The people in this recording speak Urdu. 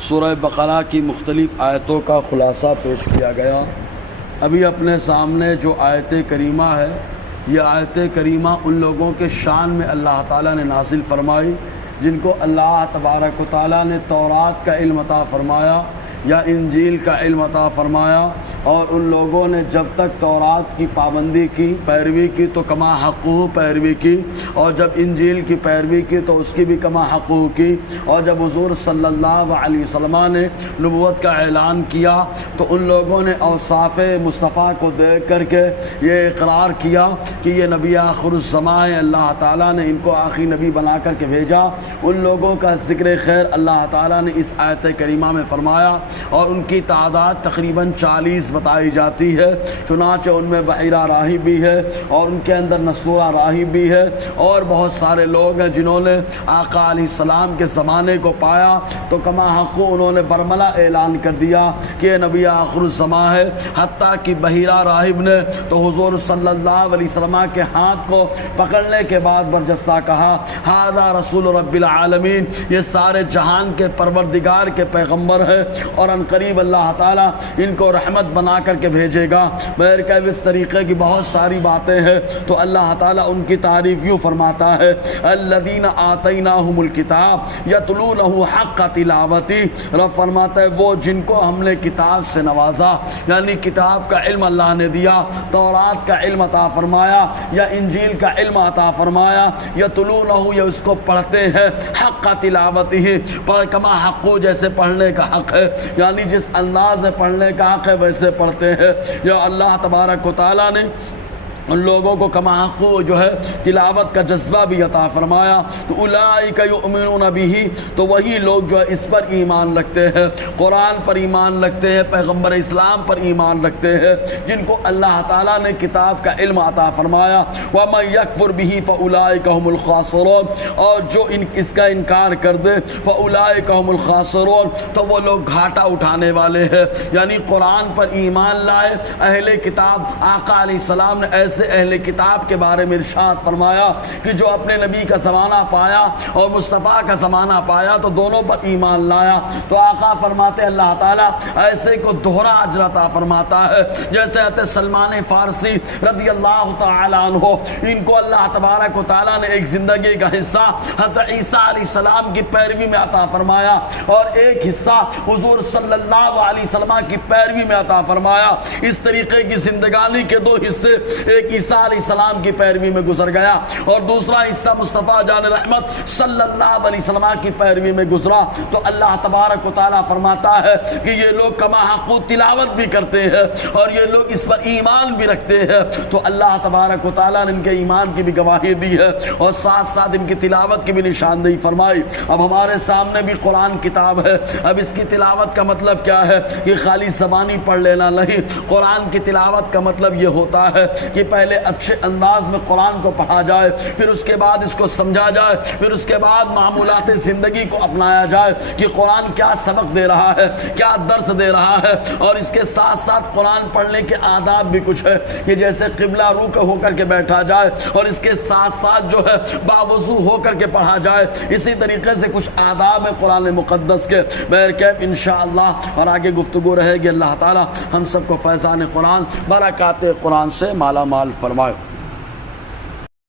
سورہ بقرہ کی مختلف آیتوں کا خلاصہ پیش کیا گیا۔ ابھی اپنے سامنے جو آیت کریمہ ہے، یہ آیت کریمہ ان لوگوں کے شان میں اللہ تعالیٰ نے نازل فرمائی جن کو اللہ تبارک و تعالیٰ نے تورات کا علم عطا فرمایا یا انجیل کا علم عطا فرمایا، اور ان لوگوں نے جب تک تورات کی پابندی کی، پیروی کی تو کما حقہ پیروی کی، اور جب انجیل کی پیروی کی تو اس کی بھی کما حقہ کی، اور جب حضور صلی اللہ علیہ وسلم نے نبوت کا اعلان کیا تو ان لوگوں نے اوصاف مصطفیٰ کو دیکھ کر کے یہ اقرار کیا کہ یہ نبی آخر الزماں ہے، اللہ تعالیٰ نے ان کو آخری نبی بنا کر کے بھیجا۔ ان لوگوں کا ذکر خیر اللہ تعالیٰ نے اس آیت کریمہ میں فرمایا، اور ان کی تعداد تقریباً 40 بتائی جاتی ہے۔ چنانچہ ان میں بحیرہ راہب بھی ہے، اور ان کے اندر نستورہ راہب بھی ہے، اور بہت سارے لوگ ہیں جنہوں نے آقا علیہ السلام کے زمانے کو پایا تو کما حق انہوں نے برملا اعلان کر دیا کہ یہ نبی آخر الزماں ہے۔ حتیٰ کہ بحیرہ راہب نے تو حضور صلی اللہ علیہ وسلم کے ہاتھ کو پکڑنے کے بعد برجستہ کہا، ھذا رسول رب العالمین، یہ سارے جہان کے پروردگار کے پیغمبر ہے، اور ان قریب اللہ تعالیٰ ان کو رحمت بنا کر کے بھیجے گا۔ بہرکیف اس طریقے کی بہت ساری باتیں ہیں، تو اللہ تعالیٰ ان کی تعریف یوں فرماتا ہے، الذین آتیناہم الکتاب یتلونہ حق تلاوتی، رب فرماتا ہے وہ جن کو ہم نے کتاب سے نوازا، یعنی کتاب کا علم اللہ نے دیا، تورات کا علم عطا فرمایا یا انجیل کا علم عطا فرمایا، یتلونہ یہ اس کو پڑھتے ہیں، حق تلاوتی پڑھ کما حق جیسے پڑھنے کا حق ہے، یعنی جس انداز میں پڑھنے کا حق ہے ویسے پڑھتے ہیں۔ یا اللہ تبارک و تعالیٰ نے ان لوگوں کو کما حق جو ہے تلاوت کا جذبہ بھی عطا فرمایا، تو اولئک یؤمنون بہ، تو وہی لوگ جو ہے اس پر ایمان رکھتے ہیں، قرآن پر ایمان رکھتے ہیں، پیغمبر اسلام پر ایمان رکھتے ہیں، جن کو اللہ تعالیٰ نے کتاب کا علم عطا فرمایا۔ ومن یکفر بہ فاولئک هم الخاسرون، اور جو اس کا انکار کر دے فاولئک هم الخاسرون، تو وہ لوگ گھاٹا اٹھانے والے ہیں۔ یعنی قرآن پر ایمان لائے اہل کتاب، آقا علیہ السلام نے ایسے اہل کتاب کے بارے میں ارشاد فرمایا کہ جو اپنے نبی کا زمانہ پایا اور مصطفیٰ کا زمانہ پایا تو دونوں پر ایمان لایا، تو آقا فرماتے اللہ تعالیٰ ایسے کو دوہرا اجر عطا فرماتا ہے۔ جیسے حضرت سلمان فارسی رضی اللہ تعالی عنہ، ان کو اللہ تبارک و تعالیٰ نے ایک زندگی کا حصہ حضرت عیسیٰ علیہ السلام کی پیروی میں عطا فرمایا، اور ایک حصہ حضور صلی اللہ علیہ وسلم کی پیروی میں عطا فرمایا۔ اس طریقے کی زندگانی کے دو حصے، ایک عیسیٰ علیہ السلام کی پیروی میں گزر گیا اور دوسرا حصہ مصطفیٰ جان رحمت صلی اللہ علیہ وسلم کی پیروی میں گزرا۔ تو اللہ تبارک و تعالیٰ فرماتا ہے کہ یہ لوگ کما حق تلاوت بھی کرتے ہیں اور یہ لوگ اس پر ایمان بھی رکھتے ہیں، تو اللہ تبارک و تعالیٰ نے ان کے ایمان کی بھی گواہی دی ہے اور ساتھ ساتھ ان کی تلاوت کی بھی نشاندہی فرمائی۔ اب ہمارے سامنے بھی قرآن کتاب ہے، اب اس کی تلاوت کا مطلب کیا ہے کہ خالی زبانی پڑھ لینا نہیں، قرآن کی تلاوت کا مطلب یہ ہوتا ہے کہ پہلے اچھے انداز میں قرآن کو پڑھا جائے، پھر اس کے بعد اس کو سمجھا جائے، پھر اس کے بعد معمولات زندگی کو اپنایا جائے کہ قرآن کیا سبق دے رہا ہے، کیا درس دے رہا ہے، اور اس کے ساتھ ساتھ قرآن پڑھنے کے آداب بھی کچھ ہے کہ جیسے قبلہ رو ہو کر کے بیٹھا جائے اور اس کے ساتھ ساتھ جو ہے باوضو ہو کر کے پڑھا جائے، اسی طریقے سے کچھ آداب ہے قرآن مقدس کے۔ بہرکیف انشاءاللہ اور آگے گفتگو رہے گی، اللہ تعالی ہم سب کو فیضان قرآن، برکات قرآن سے مالا مال فرمائے۔